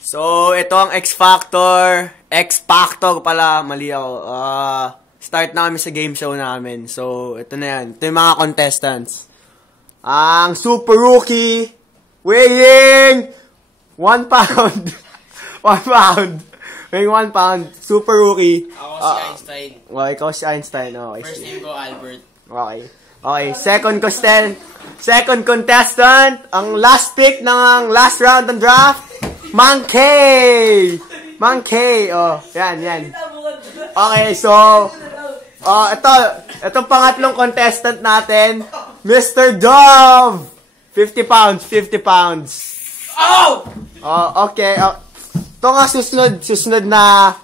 So, ito ang X Factor. X Factor pala, mali ako. Start na kami sa game show namin. So, ito na yan. Ito yung mga contestants. Ang Super Rookie, weighing 1 pound. 1 pound. Weighing 1 pound. Super Rookie. Ako si Einstein. Okay, ikaw si Einstein. Okay. First name ko, Albert. Okay. Okay, second contestant, ang last pick ng last round ng draft, Monkey! Monkey! Oh, yan. Okay, so, itong pangatlong contestant natin, Mr. Dove! 50 pounds. Oh! Okay. Ito nga susunod na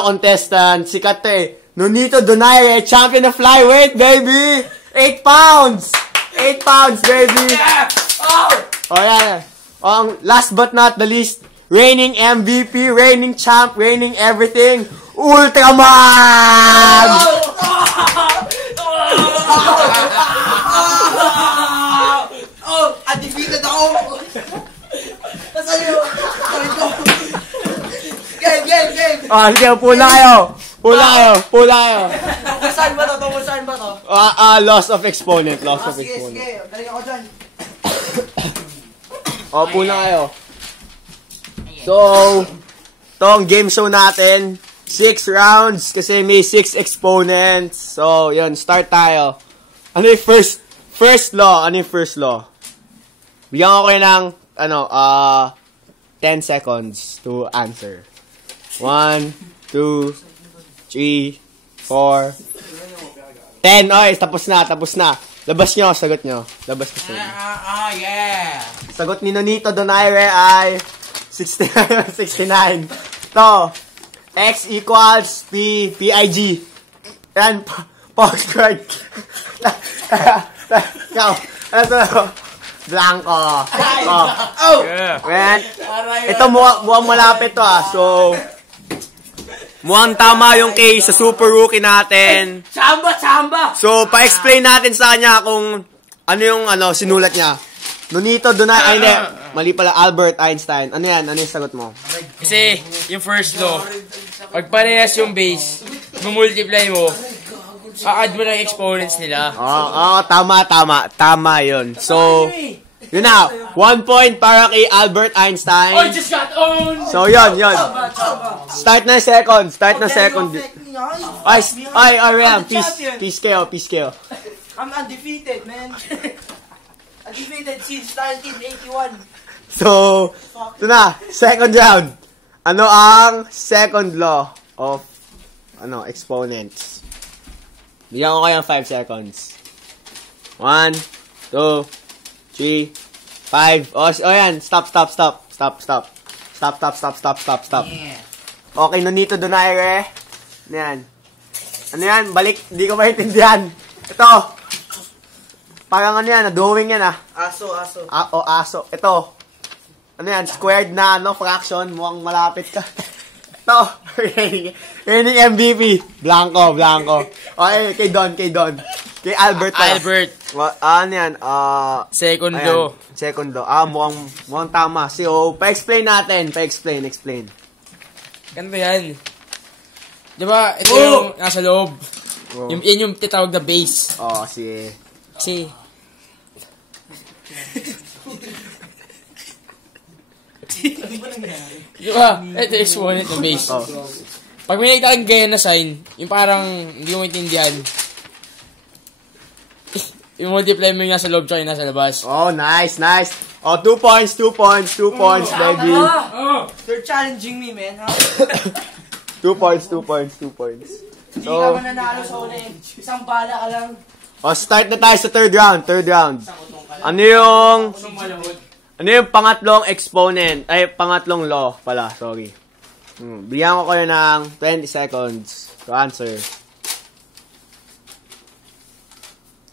contestant, sikat to eh. Nonito Donaire, champion of flyweight, baby! 8 pounds! 8 pounds, baby! Yeah! Oh! Oh, yan. Last but not the least, reigning MVP, reigning champ, reigning everything, Ultraman! Oh! Undefeated ako! Nasaan yun? Game! Sige, pula kayo! Saan ba to? Loss of exponent. Sige. Galing ako dyan. Pula kayo. So, tong game show natin, 6 rounds kasi may 6 exponents. So, yun, start tayo. Ano yung first law? Bigyan ko kayo ng 10 seconds to answer. 1, 2, 3, 4, 10. Okay, tapos na. Labas nyo, sagot nyo. Yeah! Sagot ni Nonito Donaire ay 69. To, X equals PIG. Yan, postcard. Ikaw, Blanco. Ito mukhang malapit to So, mukhang tama yung case sa Super Rookie natin. Chamba! So, pa-explain natin sa kanya kung ano yung sinulat niya. Nonito Donaire, hindi. Mali pala, Albert Einstein. Ano yan? Ano yung sagot mo? Kasi, yung first law, pag parehas yung base, multiply mo, a-add mo ng exponents nila. Tama yun. So, yun na. 1 point para kay Albert Einstein. Oh, just got owned! So, yun. Start na second. Ay, Ryan, peace kayo. I'm undefeated, man. Undefeated since 1981. So, ito na. Second round. Ano ang second law of exponents? Bigyan ko kayo ng 5 seconds. 1, 2, 3, 5. Oh, yan. Stop. Yeah. Okay, Nonito Donaire. Ano yan? Balik. Hindi ko maintindihan. Ito. Parang drawing yan Aso. Aso. Ito. Ano yan? Squared na fraction. Mukhang malapit ka. Ito. Reigning MVP. Blanco. Okay, kay Don. Kay Albert pa. Albert. Ano yan? Segundo. Mukhang tama. So, pa-explain natin. Explain. Ganito yan. Diba, ito yung nasa loob. Yan yung titawag na base. Sige. Kasi, diba, ito yung exponent ng base. Pag may nakita kang ganyan na sign, yung parang hindi mo maintindihan, yung multiply mo yung nasa loob tsaka yung nasa labas. Nice. 2 points, baby. You're challenging me, man, ha? 2 points. Hindi ka man nanalo sa una eh. Isang bala ka lang. Start na tayo sa third round. Ano yung pangatlong exponent? Ay, pangatlong law pala, sorry. Bigyan ko kayo ng 20 seconds to answer.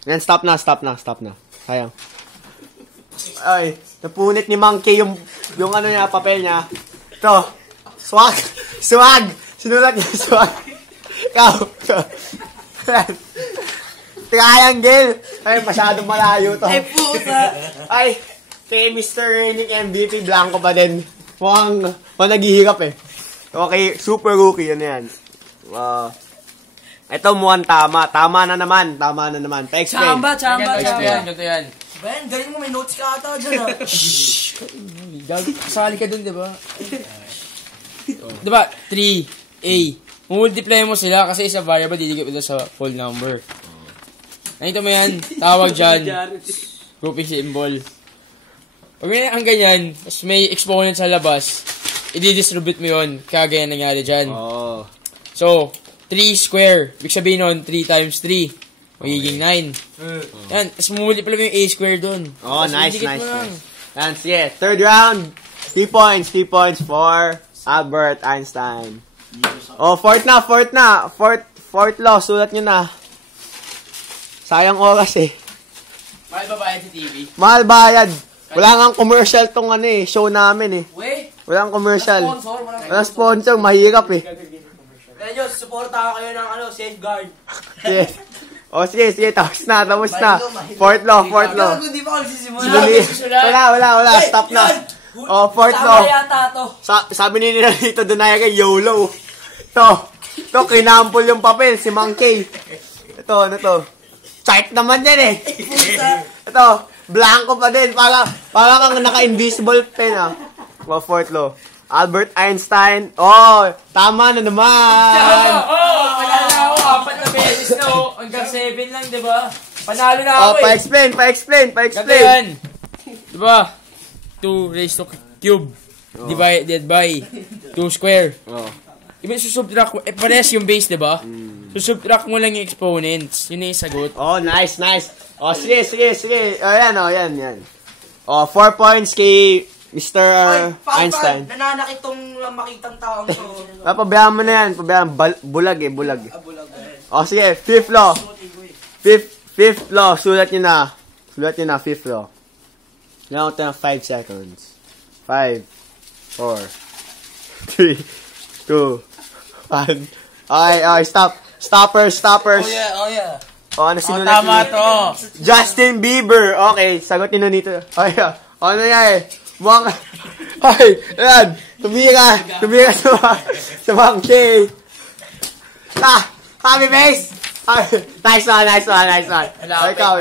Yan, stop na. Sayang. Ay, napunit ni Monkey yung papel niya. Ito. Swag. Sinulat niya swag. Ikaw. Triangle. Ay, masyadong malayo to. Ay, puta. Ay, kay Mr. Reigning MVP, Blanco pa din. mukhang naghihirap eh. Okay, super rookie, ano yan. Ito mukhang tama. Tama na naman. Pa-explain. Chamba. Ganito yan. Ben, galing mo, may notes ka ata dyan ah. Kasali ka dun, di ba? Diba? 3A. Multiply mo sila kasi isa variable, didikit mo sa full number. Nakita mo yan? Tawag dyan. Grouping symbol. Pag may ang ganyan, tapos may exponent sa labas, i-distribute mo yun. Kaya ganyan nangyari dyan. Oh. So, 3 square. Ibig sabihin nun, 3 times 3. Magiging 9. Yan. Tapos multiply mo yung A square dun. Oh, Tapos nice. didikit mo lang. Yan, sige. Third round. 3 points. 3 points for Albert Einstein. Oh, fourth law. Sulat nyo na. Sayang oras eh. Mahal ba bayad sa TV? Mahal bayad. Wala nga commercial tong show namin eh. We, Walang commercial. sponsor, Walang sponsor. Mahirap eh. Medyo, supporta kayo ng safeguard. Sige. Oh, sige. Tapos na. Fourth law. Gago, di pa ako nagsisimula. Wala. Stop na. Oh, fourth law. Tama yata to. Sabi ni nila dito, Dunaya kay YOLO. Ito, kinampol yung papel, si Monkey. Ito, ano to? Chart naman yan eh. Ito, blanco pa din. Parang kang naka-invisible pen ah. Oh, fourth law. Albert Einstein. Oh, tama na naman. Panalo na ako. 4 na beses na ako. Hanggang 7 lang, di ba? Panalo na ako Pa-explain. Ganito yan. Di ba? 2 raised to cube. Divided by 2 square. Ibig susubtract mo. Pares yung base, di ba? Susubtract mo lang yung exponents. Yun na yung sagot. Oh, nice. Oh, sige. Oh, yan. Oh, 4 points kay Mr. Einstein. Nananakit tong makitang taong to. Pabayaan mo na yan. Bulag. Bulag. Oh, sige. Fifth law. Fifth law. Sulat nyo na. Fifth law. Now, ito na 5 seconds. 5, 4, 3, 2, 1. Okay, stop. Stoppers. Oh yeah. Oh, ano sinulat Tama nyo? to. Justin Bieber. Okay, sagutin na nito. Oh, yeah. Ano yan eh? Mukhang... Ay, yan. Tumira sa monkey. Happy face. Nice one. Ikaw.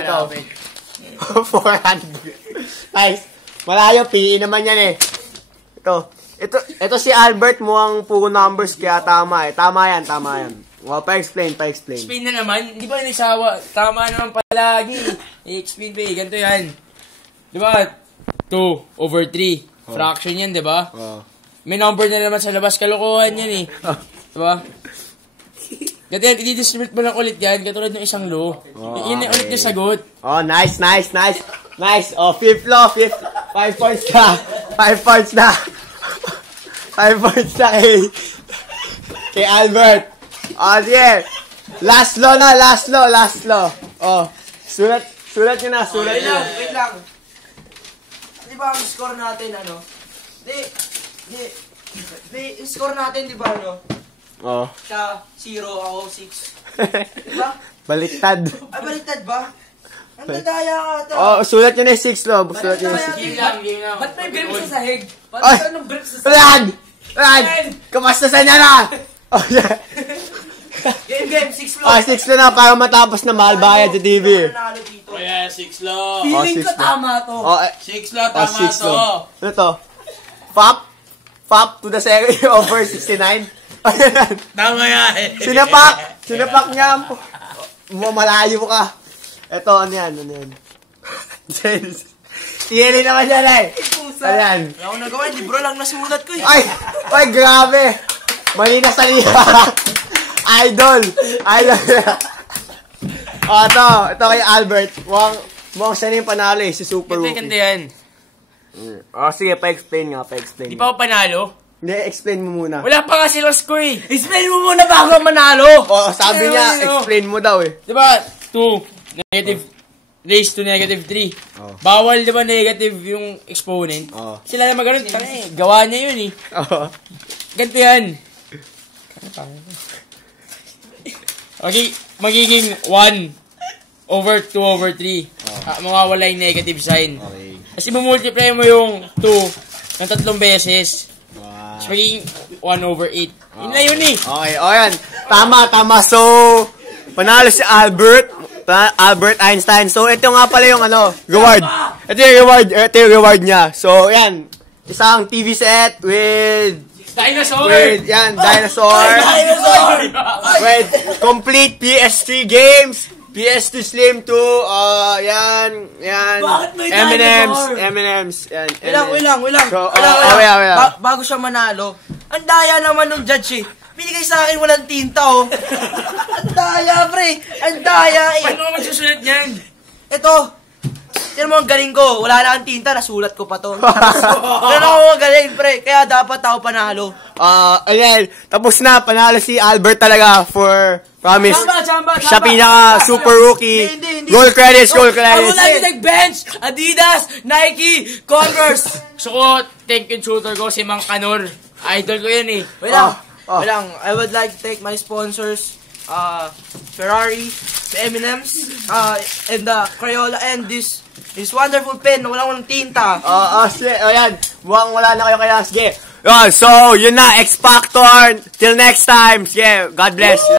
400. Nice. Malayo, PE naman yan eh. Ito si Albert mukhang puro numbers kaya tama eh. Tama yan. Well, pa-explain. Explain na naman. Hindi ba nagsawa? Tama naman palagi. I-explain ba eh. Ganito yan. Di ba? 2 over 3. Fraction yan, di ba? May number na naman sa labas. Kalokohan yan eh. Di ba? Ganito yan. I-distribute mo lang ulit yan. Katulad ng isang law. Yun na ulit yung sagot. Oh, nice. Oh, fifth law. 5 points ka. 5 points na. 5 points na kay Albert. Oh, sige. Last law. Oh, sulat nyo na. Wait lang. Di ba ang score natin, yung score natin, di ba, Oh. Siya, 0, ako 6. Di ba? Baliktad. Ay, baliktad ba? Ang dadaya ka ito. Oh, sulat nyo na yung 6 law. Sulat nyo na yung 6. Game lang. Ba't may brief sa sahig? Ay! Ba't anong brief sa sahig? Rad! Kapastasan niya na! Oh, yeah. Game, 6 Oh, 6 na para matapos na mahal bayad sa TV. Oh yeah, 6 law. Feeling ko six tama to. Oh, 6 law, tama six to. law. Ano to? Fap to the series over 69. Tama yan. Sinapak niya. Malayo ka. Ito, ano yan? Theory naman yan eh. Ayan. Wala akong nagawa, libro lang nasulat ko eh. Ay, grabe. Mali na salita. Idol. Oh, ito kay Albert. Mukhang siya na yung panalo eh, si Super Rookie. Ganda yan. Oh, sige, pa-explain nga. Di pa ako panalo? Hindi, explain mo muna. Wala pa nga silang score eh. Explain mo muna bago manalo. Oh, sabi niya, explain mo daw eh. Di ba? 2, negative, raised to negative 3. Oh. Bawal di ba negative yung exponent? Oh. Sila na magano'n. Gawa niya yun eh. Oh. Ganito yan. Okay, magiging 1 over 2 over 3. Mawawala yung negative sign. Okay. Kasi multiply mo yung 2 ng 3 beses. Wow. So, magiging 1/8. Yun na yun eh. Okay, o yan. Tama. So, panalo si Albert Einstein. So, ito nga pala yung reward. Ito yung reward niya. So, yan. Isang TV set with Dinosaur! dinosaur. With complete PS3 games. PS2 Slim 2, yan. Bakit may M&M's. Yan. Wait lang. So, wait lang. Bago siya manalo, ang daya naman nung judge eh. Binigay sa akin walang tinta oh. Ang daya, pre. Ang daya eh. Paano ka magsusulat niyan? Ito. Tignan mo ang galing ko. Wala na ang tinta, nasulat ko pa to. Tignan mo ang galing, pre. Kaya dapat ako panalo. Ayan. Tapos na, panalo si Albert talaga for promise. Chamba. Siya pinaka super rookie. Hindi. Goal credits. Ako lagi nag-bench. Adidas, Nike, Converse. So ko, thank you shooter ko si Mang Kanor. Idol ko yan eh. Wait lang. I would like to thank my sponsors, Ferrari, the M&M's, and the Crayola, and this wonderful pen na walang tinta. Ayan. Buwang wala na kayo kaya. Sige. So, yun na. X Factor. Till next time. Sige. God bless.